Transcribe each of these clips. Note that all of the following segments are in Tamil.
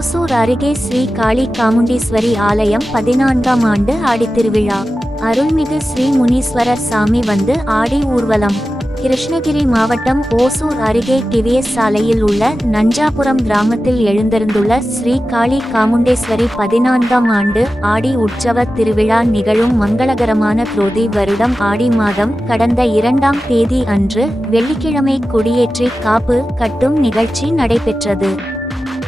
ஓசூர் அருகே ஸ்ரீ காளி காமுண்டீஸ்வரி ஆலயம் பதினான்காம் ஆண்டு ஆடித்திருவிழா. அருள்மிகு ஸ்ரீ முனீஸ்வரர் சாமி வந்து ஆடி ஊர்வலம். கிருஷ்ணகிரி மாவட்டம் ஓசூர் அருகே டிவிஎஸ் சாலையில் உள்ள நஞ்சாபுரம் கிராமத்தில் எழுந்திருந்துள்ள ஸ்ரீ காளி காமுண்டேஸ்வரி பதினான்காம் ஆண்டு ஆடி உற்சவ திருவிழா நிகழும் மங்களகரமான குரோதி வருடம் ஆடி மாதம் கடந்த இரண்டாம் தேதி அன்று வெள்ளிக்கிழமை கொடியேற்றி காப்பு கட்டும் நிகழ்ச்சி நடைபெற்றது.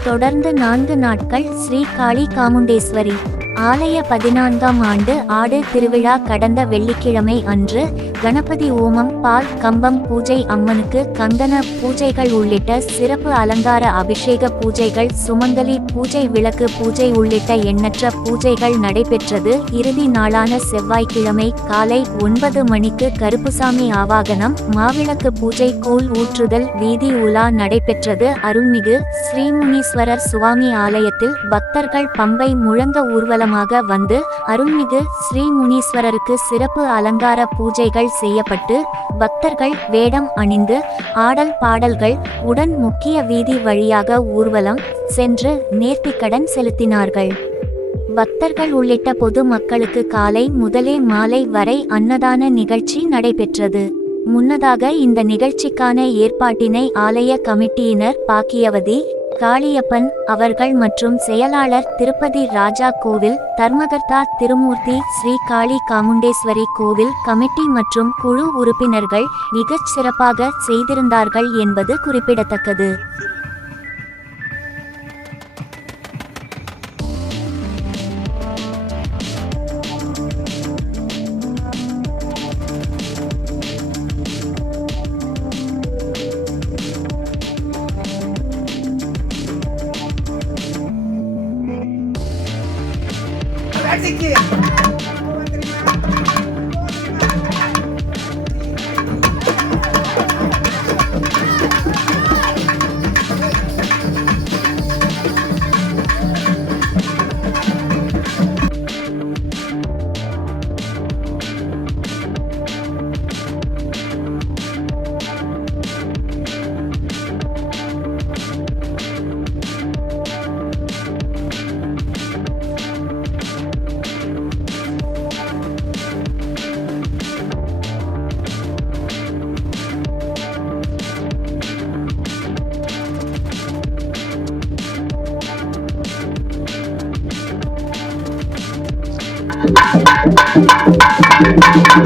தொடர்ந்து நான்கு நாட்கள் ஸ்ரீ காளி காமுண்டேஸ்வரி ஆலய பதினான்காம் ஆண்டு ஆடு திருவிழா கடந்த வெள்ளிக்கிழமை அன்று கணபதி ஓமம் பால் கம்பம் பூஜை அம்மனுக்கு கந்தன பூஜைகள் உள்ளிட்ட சிறப்பு அலங்கார அபிஷேக பூஜைகள் சுமங்கலி பூஜை விளக்கு பூஜை உள்ளிட்ட எண்ணற்ற பூஜைகள் நடைபெற்றது. இறுதி நாளான செவ்வாய்க்கிழமை காலை ஒன்பது மணிக்கு கருப்புசாமி ஆவாகனம் மாவிளக்கு பூஜை கூழ் ஊற்றுதல் வீதி உலா நடைபெற்றது. அருள்மிகு ஸ்ரீமுனீஸ்வரர் சுவாமி ஆலயத்தில் பக்தர்கள் பம்பை முழங்க ஊர்வலமாக வந்து அருள்மிகு ஸ்ரீமுனீஸ்வரருக்கு சிறப்பு அலங்கார பூஜைகள் செய்யப்பட்டு பக்தர்கள் வேடம் அணிந்து ஆடல் பாடல்கள் உடன் முக்கிய வீதி வழியாக ஊர்வலம் சென்று நேர்த்திக்கடன் செலுத்தினார்கள். பக்தர்கள் உள்ளிட்ட பொது மக்களுக்கு காலை முதலே மாலை வரை அன்னதான நிகழ்ச்சி நடைபெற்றது. முன்னதாக இந்த நிகழ்ச்சிக்கான ஏற்பாட்டினை ஆலய கமிட்டியினர் பாக்கியவதி காளியப்பன் அவர்கள் மற்றும் செயலாளர் திருப்பதி ராஜா கோவில் தர்மகர்த்தா திருமூர்த்தி ஸ்ரீ காளி காமுண்டேஸ்வரி கோவில் கமிட்டி மற்றும் குழு உறுப்பினர்கள் மிகச் சிறப்பாக செய்திருந்தார்கள் என்பது குறிப்பிடத்தக்கது. Thank you.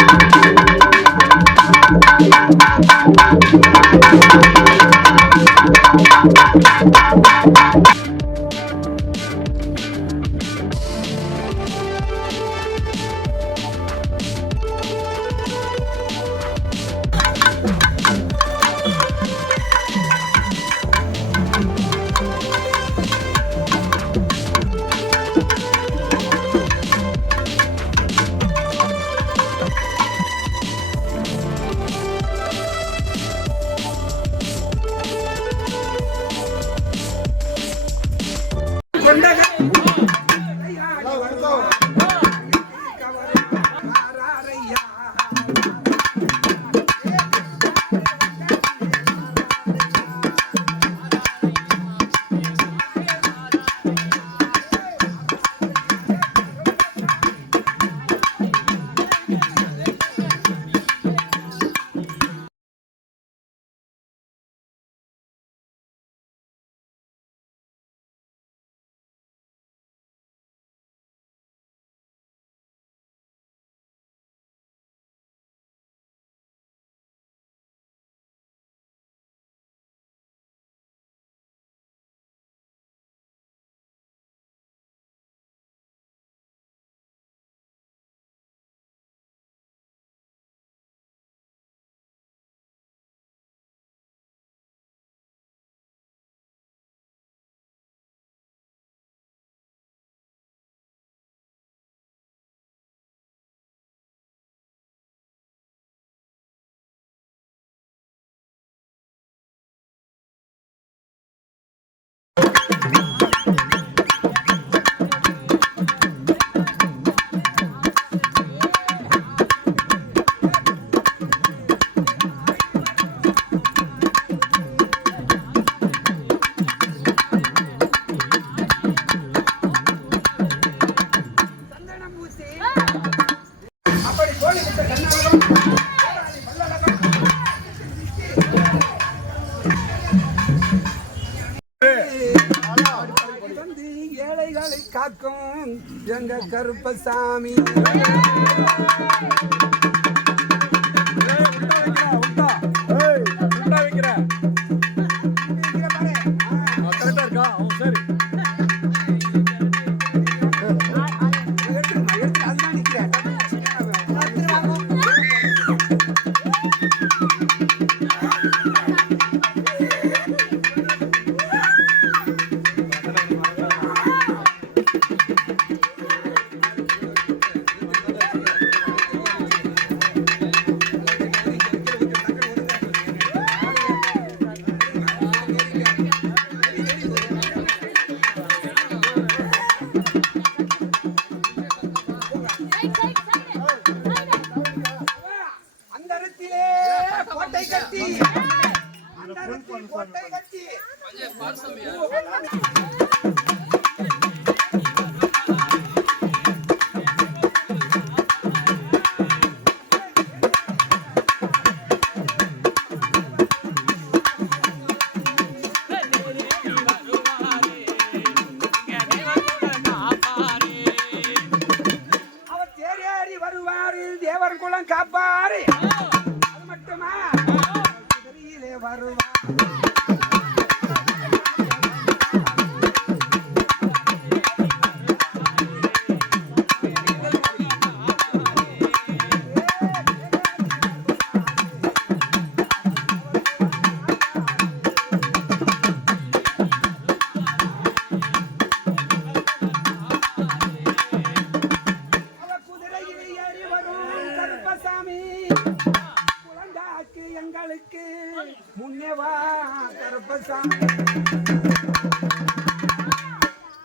காக்கும் எங்க கருப்பசாமி. Absolutely.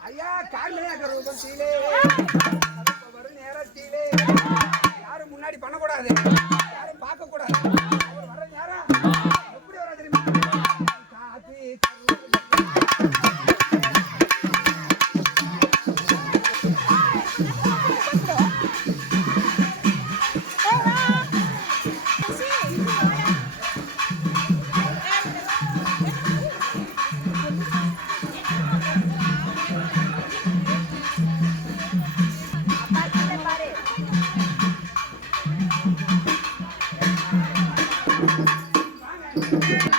ஐயா காலையா கருப்பத்திலே சீலே. Vai, vai.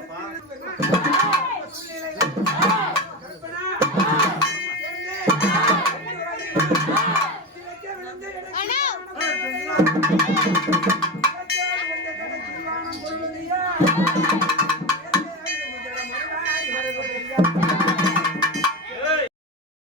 போறப்பா